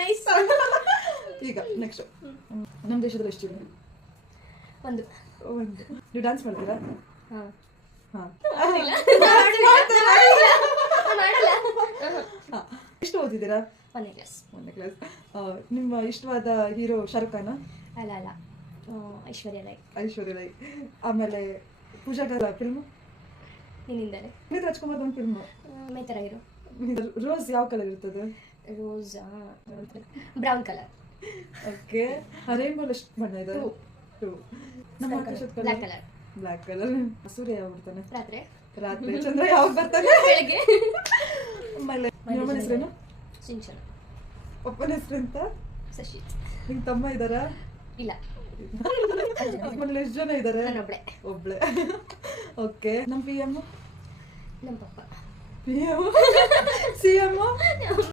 Nice. ಈಗ next, ನಮ್ಮ ದೇಶದಲ್ಲಿ ಎಷ್ಟು ಜಿಲ್ಲೆ? ಒಂದು. ನೀವು ಡ್ಯಾನ್ಸ್ ಮಾಡ್ತೀರಾ? ಹಾಂ ಹಾಂ. ಮಾಡಲ್ಲ. ಎಷ್ಟು ಓದಿದ್ದೀರಾ? 1ನೇ ಕ್ಲಾಸ್. 1ನೇ ಕ್ಲಾಸ್. ನಿಮ್ಮ ಇಷ್ಟವಾದ ಹೀರೋ ಶಾರುಖ್ ಖಾನ? ಅಲ್ಲ ಐಶ್ವರ್ಯ ರೈ. ಐಶ್ವರ್ಯ ರೈ. ಆಮೇಲೆ ಪೂಜಾ ಗಲ್ಲ ಫಿಲ್ಮು? ನಿನ್ನಿಂದಲೇ. ಪುನೀತ್ ರಾಜ್ಕುಮಾರ್ ಒಂದು ಫಿಲ್ಮು ಮೇತರ ಹೀರೋ. ರೋಸ್ ಯಾವ ಕಲರ್ ಇರ್ತದೆ? Rose brown colour. ಓಕೆ. ರೈನ್ಬೋಲ್ ಎಷ್ಟು ಬಣ್ಣ ಇದೆ? 2. ನಮ್ಮ ಆಕಾಶದ ಬ್ಲ್ಯಾಕ್ ಕಲರ್. Black colour. ಸೂರ್ಯ ಯಾವಾಗ ಬರ್ತಾನೆ? ರಾತ್ರಿ. ಚಂದ್ರ ಯಾವಾಗ ಬರ್ತಾನೆ? ಬೆಳಗ್ಗೆ. ಆಮೇಲೆ ನಿಮ್ಮ ಹೆಸರೇನು? ಸಿಂಚನ. ಅಪ್ಪನ ಹೆಸರೆಂತ? ಶಶಿ. ನಿಮ್ ತಮ್ಮ ಇದ್ದಾರಾ? ಇಲ್ಲ. ಮನೇಲಿ ಎಷ್ಟು ಜನ ಇದ್ದಾರೆ? ಒಬ್ಳೆ. ಓಕೆ. ನಮ್ಮ PM? ನಮ್ಮ ಪಪ್ಪ. PM? CM?